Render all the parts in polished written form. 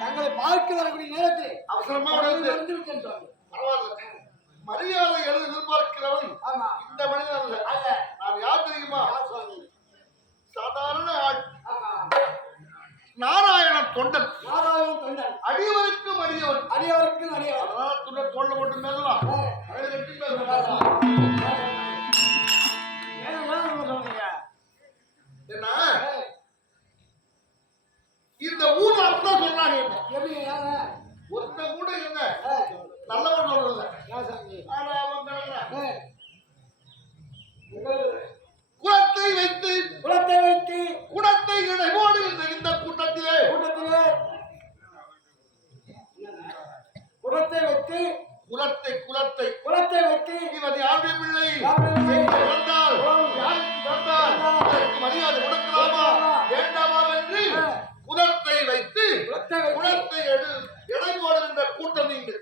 தங்களை பார்க்க வரக்கூடிய நேரத்தில் அவசரமா மரியாதை எதிர்பார்க்கிறவன் இந்த மனிதன் அல்ல. நான் யார் தெரியுமா? சாதாரண நாராயண தொண்டன். அடியவருக்கும் அடியவன். அதனால துண்டை தோல்ல போட்டு மேலாம் என்ன இந்த ஊர் அப்படிதான் சொல்றாங்க. ஒருத்த கூட என்ன நல்லவன் சொல்றல. குலத்தை வைத்து குடத்தை இடைவோடு இந்த கூட்டத்திலே குலத்தை வைத்து இவர் யாருடைய பிள்ளை பிறந்தால் மரியாதை கொடுக்கலாமா வேண்டாமா என்று குலத்தை வைத்து குலத்தை எடை போடுகின்ற கூட்டம் நீங்கள்.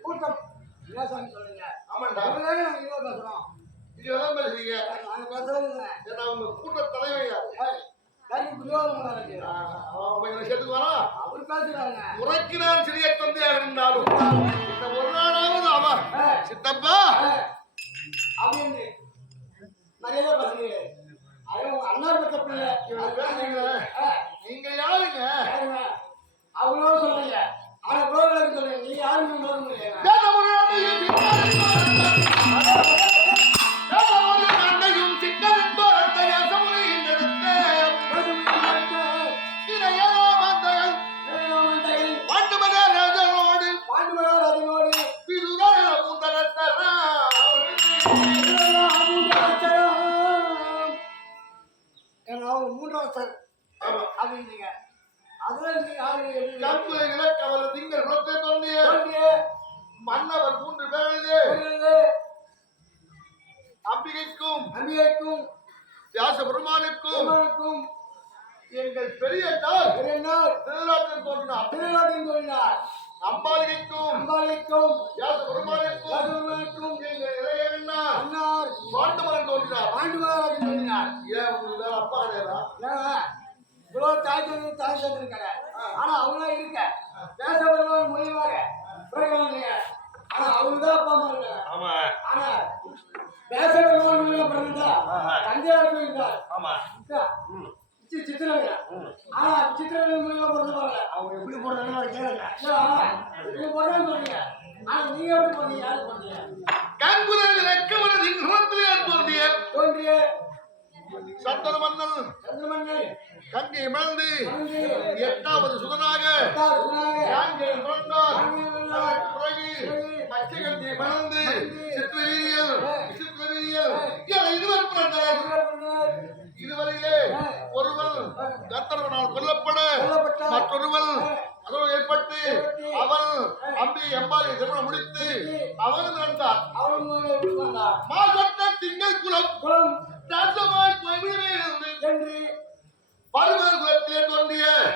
ஆமாண்டா இதெல்லாம் பேசுறீங்க. உங்க கூட்ட தலைவையா உரைக்கிறான் சிறிய தந்தையாக இருந்தாலும் இந்த ஒரு நாளாவது அவன் சித்தப்பா அப்படின்னு அண்ணா பத்த பிள்ளை நீங்க யாருங்க? அவங்களும் சொல்றீங்க. ஆனா ப்ரோக்ராம் சொல்றீங்க. நீ யாருன்னு சொல்ல முடியாது. மன்னவர் 3 பேரிலே அம்பிகைக்கும் வியாச பெருமானுக்கும் எங்கள் பெரிய திருநாட்டில் தோன்றினார். அம்பாலிகைக்கும் வியாச பெருமானுக்கும் எங்கள் இளையனார் பாண்டுமகன் தோன்றினார். ஏன் வேற அப்பா கிடையாதா? இவ்வளவு தாய் இருக்காங்க. ஆனா அவங்களா இருக்க வியாச பெருமான் மூலியமாக ஆனா அவங்கதான் அப்பா அம்மா இருக்காங்க. ஆனா வியாச பெருமான் மூலியமா பிறந்தா தந்தையாருக்கும் இருந்தார். சித்திரவீரா. ஆனா சித்திரவீரன் மூலியமா பிறந்தவங்க அவங்க எப்படி போடுறாங்கன்னு கேளுங்க. நீங்க போடுறான்னு சொல்றீங்க. ஆனா நீங்க எப்படி போறீங்க? யாரு போறீங்க? தோன்றிய சந்தன மன்னன் கங்கை மணந்து 8வது சுதனாக மச்சகந்தி மணந்து இதுவரையிலே ஒருவன் கந்தர்வனால் கொல்லப்பட மற்றொருவன் அதோடு ஏற்பட்டு அவன் அம்பாலை திருமணம் முடித்து அவன் நடந்தார். மாசற்ற திங்கள் குலம் பருவர் குலத்திலே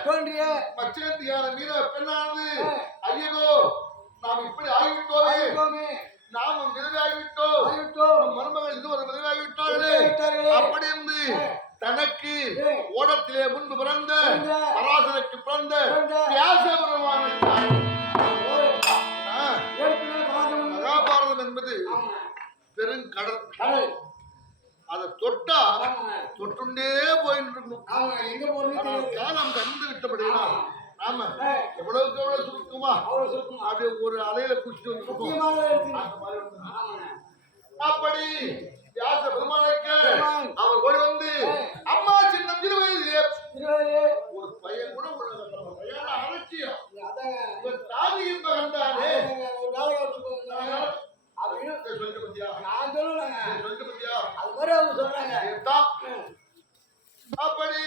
தோன்றிய பச்சகத்தியான மீன பெண்ணானது ஐயோ நாம் இப்படி ஆகிவிட்டோமே, நாமும் விதவையாகிவிட்டோம், மருமகள் இதுவரை விதவையாகிவிட்டார்களே அப்படி என்று தனக்கு ஓடத்திலே முன்பு பிறந்த பராசரனுக்கு பிறந்த வியாச பெருமான். மகாபாரதம் என்பது பெருங்கடல். அதை தொட்டா ஆமாங்க. தொட்டுண்டே போயிட்டு இருக்கணும். ஆமா, எங்க போறதுன்னு தெரியாது. காலம் தந்து விட்டபடியா ஆமா ஏய், எவ்வளவுக்கு எவ்வளவு சுருக்குமா அவ்வளவு சுருக்கமா. அப்படியே ஒரு அலையில குடிச்சிட்டு வந்து முக்கியமானதை எடுத்துங்க. அந்த மாதிரி வந்து. ஆமாங்க. அப்படி வியாச பெருமானுக்கு பெருமான். அவர் ஓடி வந்து அம்மா சின்ன திருவயிலே திருவள்ளுவரே, ஒரு பையன் கூட உள்ள பையன அலட்சியம் அதாங்க, இவன் தாதியின் மகன் தானே அதாங்க, ஒரு வேலையை வச்சுக்கோங்க. அப்படின்னு சொல்லிட்டு பத்தியா நான் சொல்லலைங்க. சொல்லிட்டு பத்தியா அது மாதிரி அவங்க சொல்றாங்க. இதுதான். அப்படி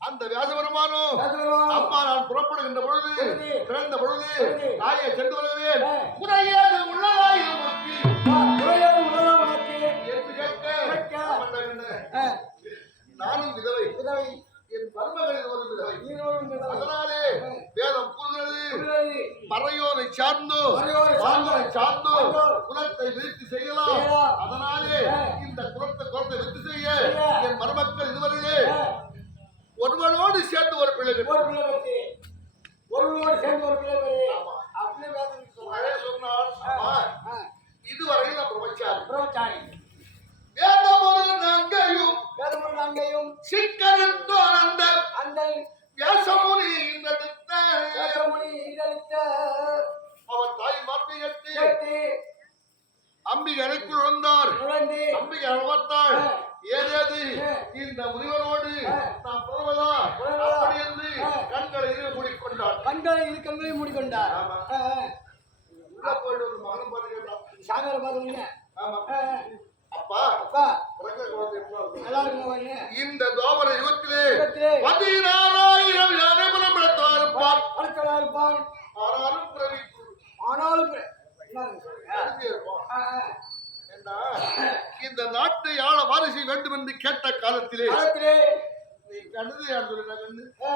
அந்த வியாச பெருமானும் பேசுறோம். அப்பா நான் புறப்படுகின்ற பொழுது பொழுது. பிறந்த பொழுது பொழுது. தாயை சென்று வருகிறேன் ஆ. முறையேது உள்ளதாய் உனக்கு துறையோடு உணர்வு உனக்கு. என்று கேட்க கேட்க. ஆமாண்டாங்க. ஆ, நானும் விதவை உதவி. என் மருமகளில் ஒரு விதவை நீரோடும் உதவி. அதனாலே வேதம் கூறுகிறது உதவி. பறையோரை சார்ந்தோ பறையோரை சார்ந்தோ, பாண்டரை சார்ந்தோ சார்ந்தோ குலத்தை விருத்தி செய்யலாம் செய்யலாம். அதனாலே ஆ. இந்த குலத்தை விருத்தி செய்ய செய்ய. என் மருமக்கள் இதுவரையிலே ஆ, ஒருவனோடு சேர்ந்து ஒரு பிள்ளை ஒரு பிள்ளை பற்றி. ஒருவரோடு சேர்ந்து ஒரு பிள்ளை பற்றி. ஆமா. அப்படியே வேதம் சொல்றாங்க. அதே சொன்னால் அம்மா, ஆ, இதுவரையில் நான் பிரம்மச்சாரி பிரம்மச்சாரி. வேதமொரு நங்கையும் வேதமும் அங்கேயும் சிக்கனத்தோ அந்த அந்த வியாசமுனி நடத்த வேதமுனி இதழித்த அவர் தாய் வார்த்தை கேட்டு கேட்டு அம்பிகை அறைக்குள் வந்தார் நுழைந்து அம்பிகை அமர்த்தாள் ஆ. ஏதேது ஆ. இந்த முனிவரோடு ஆ. நான் புறவதா புறவதா. அப்படி என்று ஆ. கண்களை இரு மூடிக்கொண்டாள் கண்களை இருக்கங்களை மூடிக்கொண்டார். ஆமா. ஆ, ஆ. உள்ள போயிட்டு ஒரு மகனும் பார்த்து கேட்டான் சாயங்காலம் பார்த்தீங்க. ஆமா ஆ, ஆ. அப்பா அப்பா பிறக்க குழந்தை எப்போ இருக்கும்? நல்லா இருக்குங்க வாங்க. இந்த துவாபர யுகத்திலே யுகத்திலே 14000 யானைபுரம் எடுத்தவர் இருப்பார் அடுத்தவளா இருப்பான். ஆனாலும் பிறவி ஆனாலும் என்னங்க சொல்றீங்க? அழுந்தே இருப்பான் ஆ, ஆ. என்ன இந்த நாட்டை ஆள வாரிசு வேண்டும் என்று கேட்ட காலத்திலே காலத்திலே நீ கண்டது யார் சொல்லுங்க கண்ணு ஆ,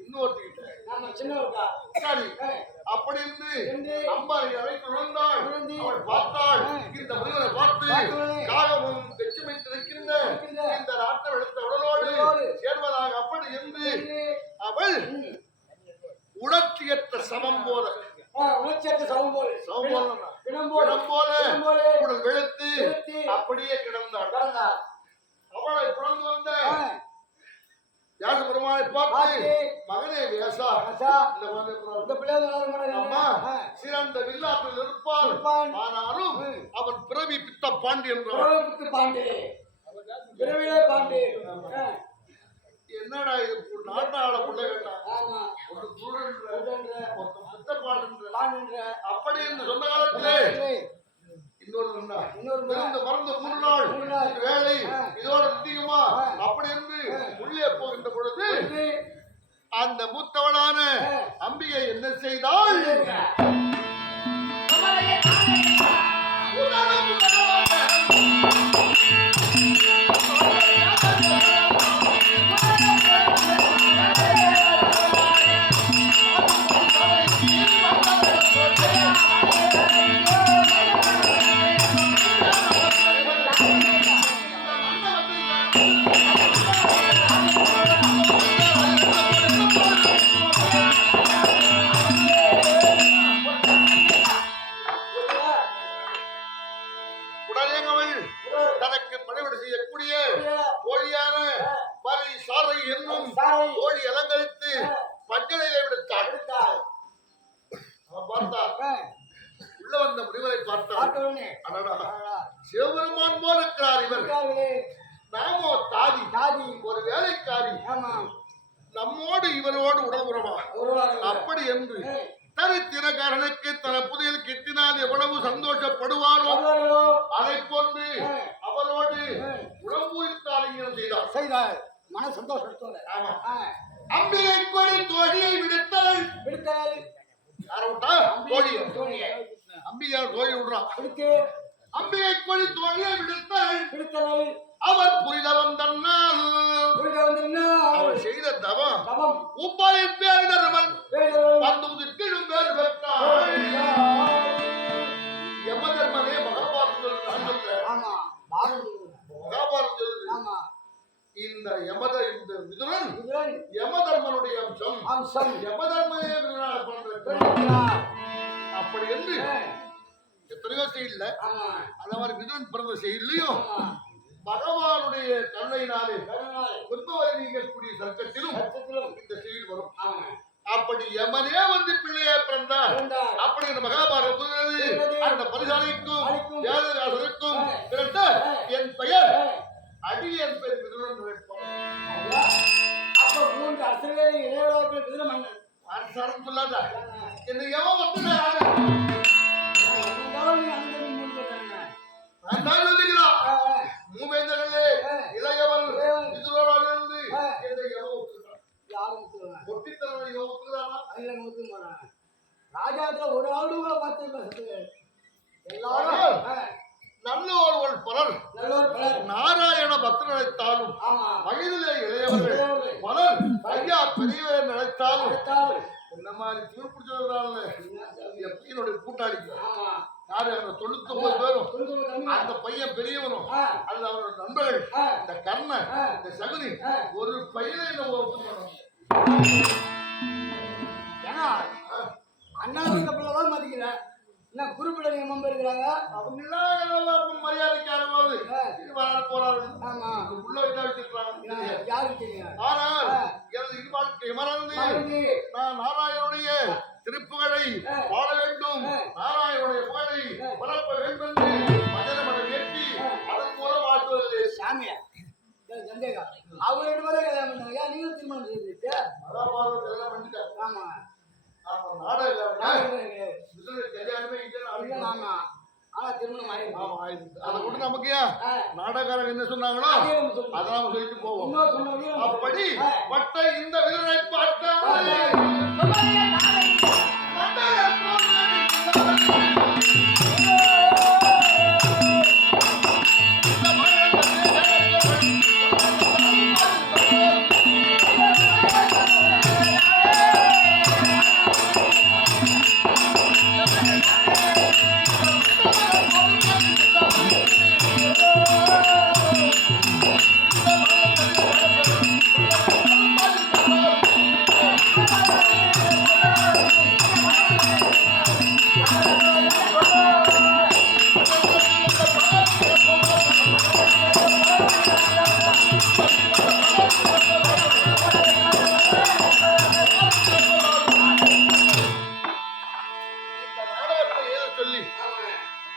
இன்னொருத்திக்கிட்ட நாம சின்னவர்க்கா. சரி ஆ, அப்படி இருந்து இருந்து அம்பாரி அறைக்கு நுழைந்தாள் நுழைந்து அவள் பார்த்தாள் ஆ. இந்த முனிவரை பார்த்து பார்த்தவளே. காகமும் வெச்சுமைத்திருக்கின்ற இருக்கின்ற இந்த நாட்டை எடுத்த உடலோடு உடலோடு சேர்வதாக அப்படி என்று இருந்து, அவள் ம், உணர்ச்சியற்ற சமம் போல ஆ, உணர்ச்சியற்ற சமம் போல. சமம் போல பிணம் போல. பிணம் போல பிணம் போல உடல் வெளுத்து வெளுத்து அப்படியே கிடந்தாள் கடந்தார். அவளை பிறந்து வந்த ஆ, வியாச பெருமானை பார்த்து பார்த்து, மகனே வியாசா ராசா, இந்த குழந்தை பிறந்து இந்த பிள்ளை நல்லா இருக்க அம்மா மாட்டேங்க. சிறந்த வில்லாற்றில் இருப்பான் இருப்பான். ஆனாலும் ம். அவன் பிறவி பித்த பாண்டி என்றான் பிறவிக்கு பாண்டு. பிறவிலே பாண்டு. ஆ, என்னடா இது நாட்டாள பிள்ளை கேட்டான் ஆமா. ஒரு சூழன்ற சொல்றேன்ற, ஒருத்தன் பித்த பாண்டுன்ற பாண்டுன்ற. அப்படி என்று சொன்ன காலத்திலே இன்னொரு சொன்னா இன்னொரு முறை. பிறந்து மறந்து 3 நாள் மூணு நாள். இந்த வேலை ஆ. இதோட நிச்சயமா ஆ. அப்படி என்று உள்ளே போகின்ற பொழுது வந்து, அந்த மூத்தவளான ஆ. அம்பிகை என்ன செய்தாள் உடனே அவள் தனக்கு பணிவிடை செய்யக்கூடிய தோழியான பரி சாரை என்னும் சாரை தோழி அலங்கரித்து பஞ்சனையை விடுத்தாள் எடுத்தார். அவன் பார்த்தார் ஆ, உள்ள வந்த முனிவரை பார்த்தாள் பார்த்தவுடனே, அடடா ஆடா, சிவபெருமான் போல இருக்கிறார் இவர் இருக்கார்களே, நாமோ தாதி ஜாதி. ஒரு வேலைக்காரி ஆமா, நம்மோடு இவரோடு உடல் உறவா ஒருவாறு. அப்படி என்று ஏ, தரித்திரக்காரனுக்கு தன புதையல் கிட்டினால் எவ்வளவு சந்தோஷப்படுவாரோ ஒருவாரோ, அதை போன்று ஏ, அவரோடு ஏ, உடம்பூரித்தாலிங்கம் செய்தார் செய்தார். மன சந்தோஷத்தோட. ஆமா ஆ, அம்பிகை கொடி தோழியை விடுத்தாள் விடுத்தல். யார விட்டா தோழி தோழியை. அம்பிகையார் தோழி விடுறான் விடுத்து, அம்பிகை கொடி தோழியை விடுத்தாள் விடுத்தல். அவர் புரிதவம் தன்னால் புரித வந்திருந்தால் அவள் செய்த தவம் தவம் உப்பாயின் பேர் தருவன் வேதம் அந்த முதிர்க்கிடும் பேர் பெற்றாள் யமதர்மனே மகாபாரதத்தில் நான் சொல்றேன். ஆமா, பாரதி. மகாபாரதம் சொல்லுது ஆமா, இந்த இந்த மிதுரன் இதுதான் யமதர்மனுடைய அம்சம் அம்சம். யமதர்மனே மிதுரனாக பிறந்திருக்கிறான். பெருமாள். அப்படி என்று ஏ, எத்தனையோ செய்யல ஆமா, அந்த மாதிரி மிதுரன் பிறந்த செய்யலையோ ஆமா. பகவானுடைய கருணையினாலே உண்பவரை நீங்கக்கூடிய சர்க்கத்திலும் இந்த செய்தி வரும். அப்படி யமனே வந்து பிள்ளையா பிறந்தார். அப்படி இந்த மகாபாரதம் அந்த பரிசாலைக்கும் ஜாதகாசனுக்கும் பிறந்த என் பெயர் அடி என் பெயர் விதுரன் அரசன் சொல்லாத என்ன எவன் வந்து மூவேந்தர்களே இளையவன் விதுரனிலிருந்து என்னை எவன் ராஜாத்துல ஒரு ஆளுங்க பார்த்து எல்லாரும் நல்லோர்கள் பலர் நாராயண பக்தர் நினைத்தாலும் வயதிலே இளையவர்கள் பலர் ஐயா பெரியவர் நினைத்தாலும் இந்த மாதிரி தீர்ப்பிடிச்சவர்களால என்னுடைய கூட்டாளிக்கு யாரு அந்த 99 பேரும் அந்த பையன் பெரியவனும் அது அவரோட நண்பர்கள் இந்த கர்ணன் இந்த சகுனி ஒரு பையனை என்ன ஒப்புக்கணும். ஏன்னா அண்ணா இந்த பிள்ளைதான் மதிக்கல என்ன குறிப்பிட்ட நியமம் இருக்கிறாங்க அவங்க எல்லாம் மரியாதைக்காக போறாரு. ஆமா உள்ள என்ன வச்சிருக்காங்க யாருக்கு தெரியும். ஆனால் எனது இல்வாழ்க்கை மறந்து நான் நாராயணனுடைய திருப்புகளை பாட வேண்டும், நாராயணனுடைய புகழை வளர்ப்ப வேண்டும் என்று மனிதமனை ஏற்றி அதன் மூலம் வாழ்த்துவது சாமியா சந்தேகம். அவங்க 2 பேரும் கல்யாணம் பண்ணாங்க, நீங்களும் திருமணம் செய்துட்டு கல்யாணம் பண்ணிட்டார். ஆமா நமக்கு நாடகாரங்க என்ன சொன்னாங்களோ அதான் சொல்லிட்டு போவோம். அப்படி பட்ட இந்த வீரனை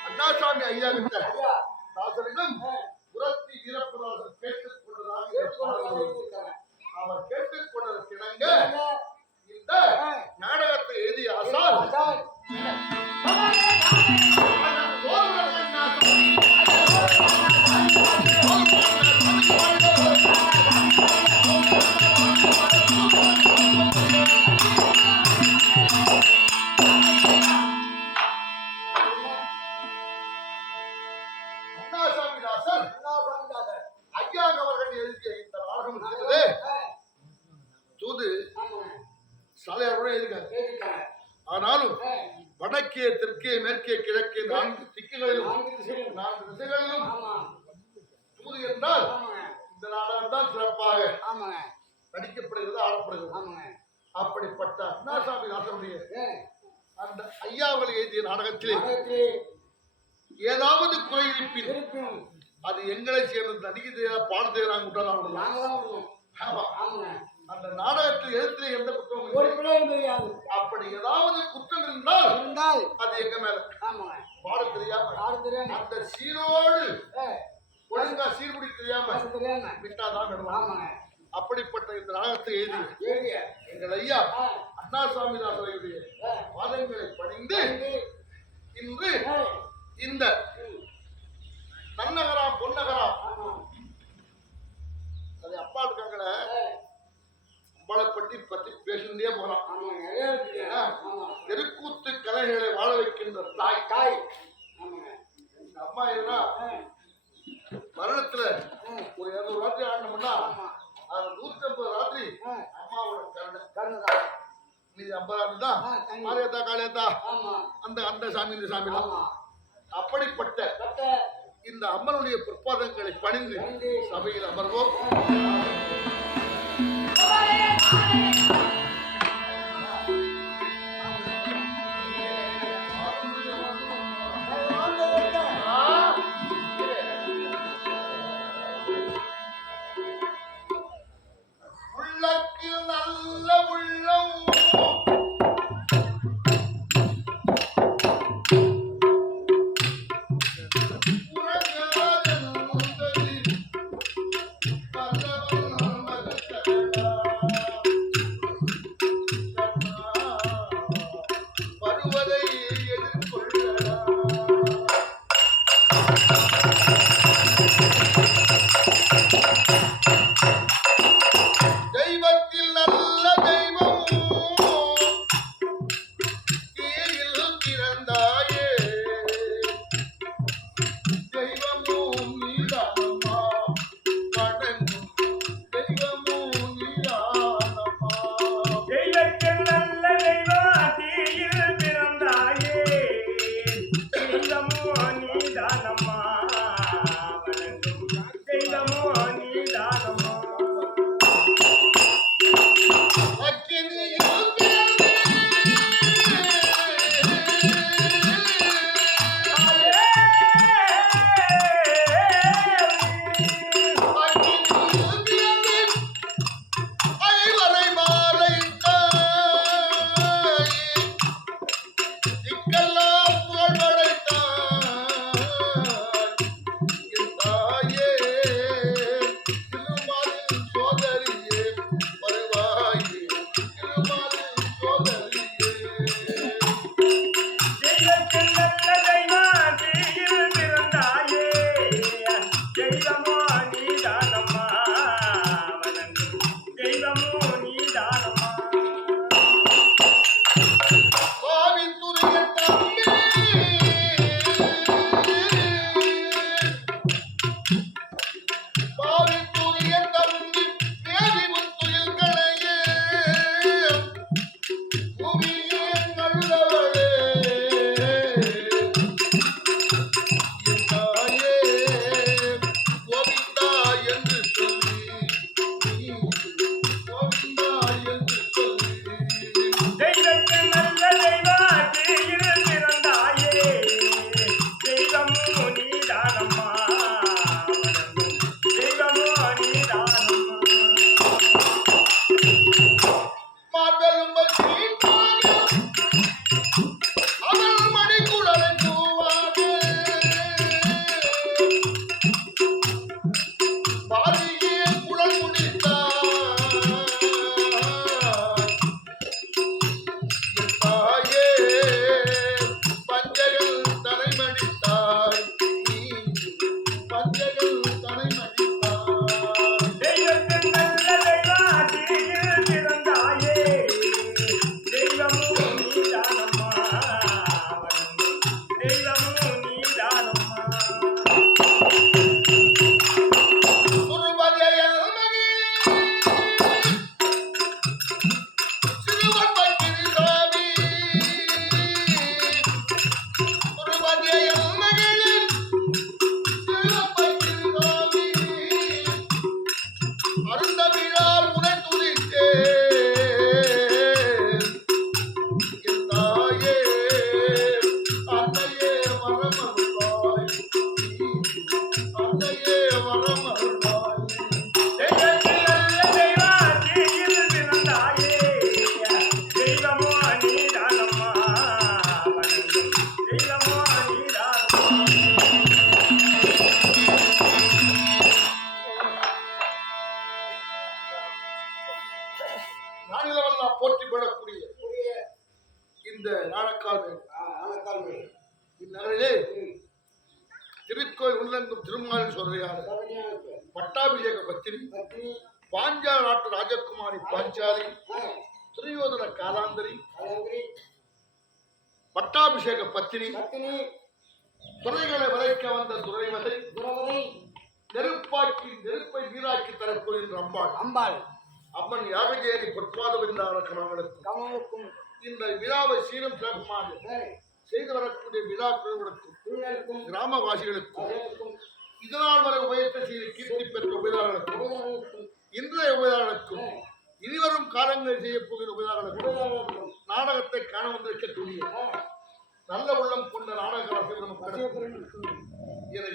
அண்ணாசாமி ஐயா கிட்ட தாசரிடம் புரத்தி வீரப்பதாசன் கேட்டுக் கொண்டதாக அவர் கேட்டுக் கொண்டதற்கிணங்க இந்த நாடகத்தை எழுதிய ஆசான் ஐயா அவர்கள் எழுதிய இந்த நாடகம் இருக்கிறது தூது சாலையார் கூட எழுதியிருக்காங்க. ஆனாலும் வடக்கே தெற்கே மேற்கே கிழக்கே 4 திக்குகளிலும் 4 திசைகளிலும் தூது என்றால் இந்த நாடகம் தான் சிறப்பாக நடிக்கப்படுகிறது, ஆடப்படுகிறது. அப்படிப்பட்ட அண்ணாசாமி தாசனுடைய அந்த ஐயா அவர்கள் எழுதிய நாடகத்திலே ஏதாவது குறை இருப்பின் அது எங்களை சேர்ந்த நடிகை பாடத்தை அந்த நாடகத்தில் எழுத்துல எந்த குற்றம் அப்படி ஏதாவது குற்றம் இருந்தால் அது எங்க மேல பாட தெரியாம அந்த சீரோடு ஒழுங்கா சீர்குடி தெரியாம விட்டாதான். அப்படிப்பட்ட இந்த நாடகத்தை எழுதி எங்கள் ஐயா அண்ணாசாமி தாசருடைய பாதங்களை பணிந்து இன்று இந்த நன்னகரா பொன்னகரா அது அப்பா இருக்காங்கள அம்பாளை பற்றி பேசிட்டே போலாம். தெருக்கூத்து கலைகளை வாழ வைக்கின்ற தாய் இந்த அம்மா என்ன மரணத்துல ஒரு 200 ராத்திரி ஆடணும்னா அது 150 ராத்திரி அம்மாவோட கருணை மீதி 50 தான் மாரியத்தா காளியத்தா அந்த சாமி இந்த சாமி தான். அப்படிப்பட்ட இந்த அம்மனுடைய பொற்பாதங்களை பணிந்து சபையில் அமர்வோம். நானிலவெல்லாம் போற்றி பெறக்கூடிய இந்த நாணக்கால் இந்நகரிலே திருக்கோயில் உள்ளங்கும் திருமாலின் சொல்றையாளர் பட்டாபிஷேக பத்திரி பாஞ்சால நாட்டு ராஜகுமாரி பாஞ்சாலி துரியோதன காலாந்தரி பட்டாபிஷேக பத்தினி துறைகளை வளைக்க வந்த துறைவதை நெருப்பை நீராக்கி தரப்போகின்ற அம்பாள் அம்மன் யாகஜேரி பொற்பாத விருந்தான கமலங்களுக்கும் இந்த விழாவை சீரும் சிறப்புமாக செய்து வரக்கூடிய விழா குழுவிற்கும் கிராமவாசிகளுக்கும் இதனால் வரை உபயத்தை செய்து கீர்த்தி பெற்ற உபயதாரர்களுக்கும் இன்றைய உபயதாரர்களுக்கும் இனிவரும் காலங்களில் செய்ய போகிற உபயதாரர்களுக்கும் நாடகத்தை காண வந்திருக்கக்கூடிய நல்ல உள்ளம் கொண்ட நாடக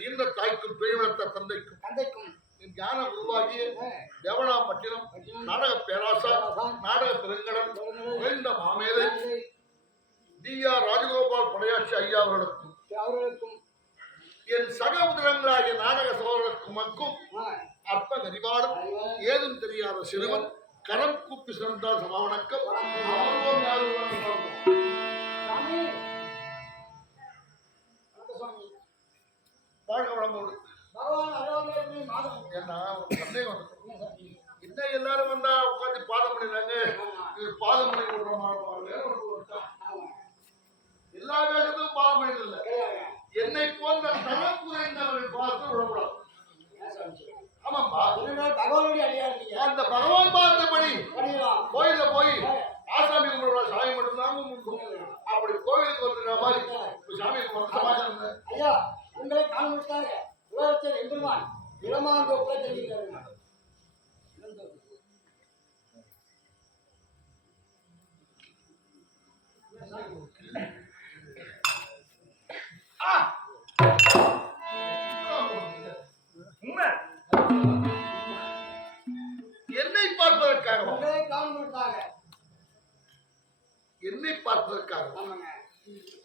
இந்த தாய்க்கும் பெருமிழத்த தந்தைக்கும் ஞான உருவாகிய தேவனாம்பட்டினம் நாடக பேராசா நாடக பெருங்கடன் வேந்த மாமேதை டி.ஆர். ராஜகோபால் படையாட்சி ஐயா அவர்களுக்கும் என் சக உதிரங்களாகிய நாடக சகோதரருக்கும் அற்ப நெறிவாடும் ஏதும் தெரியாத சிறுவன் கரம் கூப்பி சிறந்தால் சமாவணக்கம் வாழ்க வளமோடு சந்தேகம் இன்னும் எல்லாரும் வந்தா உட்காந்து பாதம் பண்ணிடுறாங்க பாதம் பண்ணி எல்லா வேலைக்கும் பாதம் பண்ணிடல என்னை போன்ற தரம் குறைந்தவர்கள் பார்த்து விடக்கூடாது ஆமாப்பா அந்த பகவான் பார்த்தபடி கோயில போய் ஆசாமி கும்பிடுற சாமி மட்டும்தான் அப்படி கோயிலுக்கு வந்துடுற மாதிரி சாமி கும்பிடுற ஐயா உங்களை காண்பிட்டாங்க உலகத்தில் எம்பெருமான் இளமாந்தோப்பில் தெரிவிக்கிறார்கள் என்னை பார்ப்பதற்காக உங்களை காண்பிட்டாங்க என்னை பார்ப்பதற்காக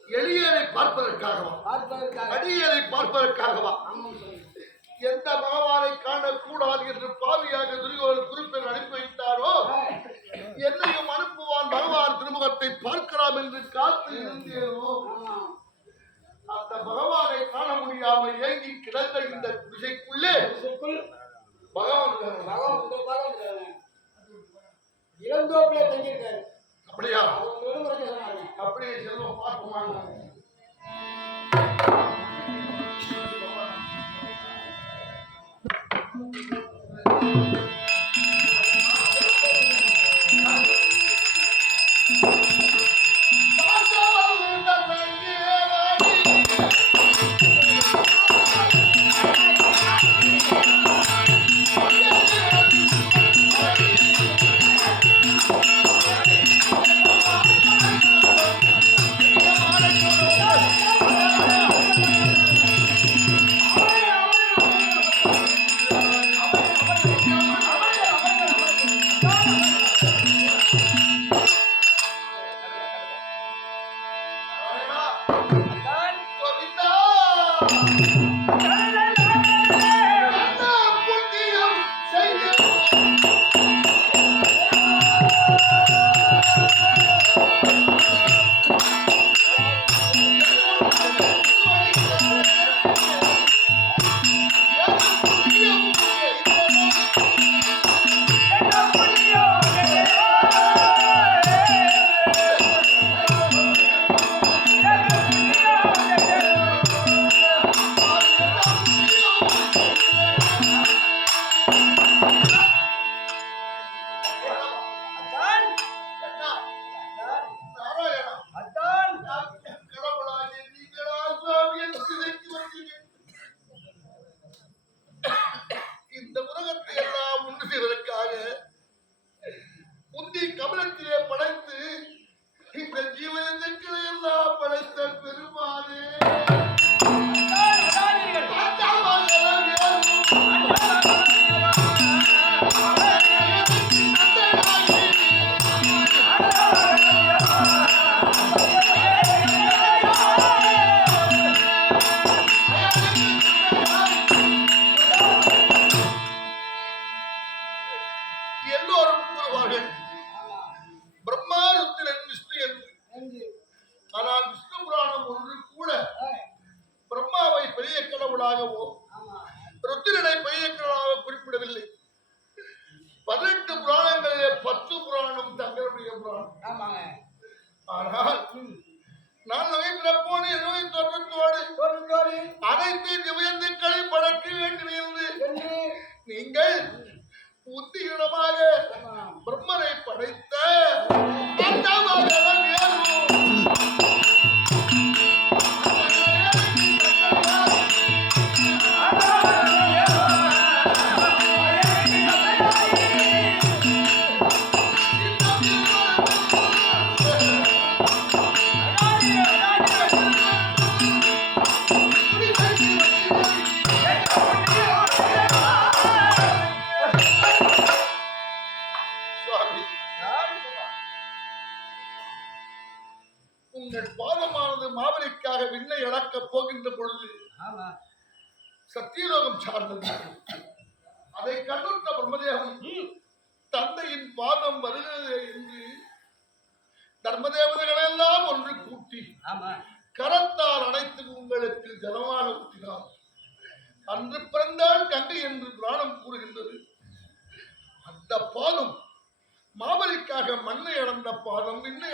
எளியரை பார்ப்பதற்காகவா அடியரை பார்ப்பதற்காகவா எந்த பகவானை காணக்கூடாது என்று பாவியாக துரியோதனன் குறிப்பில் அனுப்பி வைத்தாரோ என்னையும் அனுப்புவான் பகவான் திருமுகத்தை பார்க்கலாம் என்று காத்து இருந்தேனோ அந்த பகவானை காண முடியாமல் ஏங்கி கிடந்த இந்த குடிசைக்குள்ளே பகவான் இளந்தோப்பிலே தங்கியிருக்காரு அப்படியா அப்படியே செல்வம் பார்ப்போமா பிரம்மா ருத்திரன் விஷ்ணு என்று. ஆனால் விஷ்ணு புராணம் ஒன்று கூட பிரம்மாவை பெரிய கடவுளாகவோ ருத்திரனை பெரிய கடவுளாக குறிப்பிடவில்லை. 18 புராணங்களிலே 10 புராணம் தங்களுடைய புராணம். ஆனால் நான் பிறப்போடு என்னுடைய தோற்றத்தோடு அனைத்து திவ்யந்துக்களை படைக்க வேண்டும் என்று நீங்கள் புத்திகரமாக பிரம்மனை படைத்த அந்த மகன் உங்கள் பாதமானது மாபலிக்காக விண்ணை இழக்கப் போகின்ற பொழுது சத்தியலோகம் சார்ந்தது. அதை கண்டுட்ட பிரம்மதேவன் தந்தையின் பாதம் வருகிறது என்று தர்மதேவதைகள் எல்லாம் ஒன்று கூட்டி கரத்தால் அனைத்து உங்களுக்கு ஜலமாக ஊற்றினார். அன்று பிறந்தால் கங்கை என்று புராணம் கூறுகின்றது. அந்த பாதம் மாபலிக்காக மண்ணை இழந்த பாதம், விண்ணை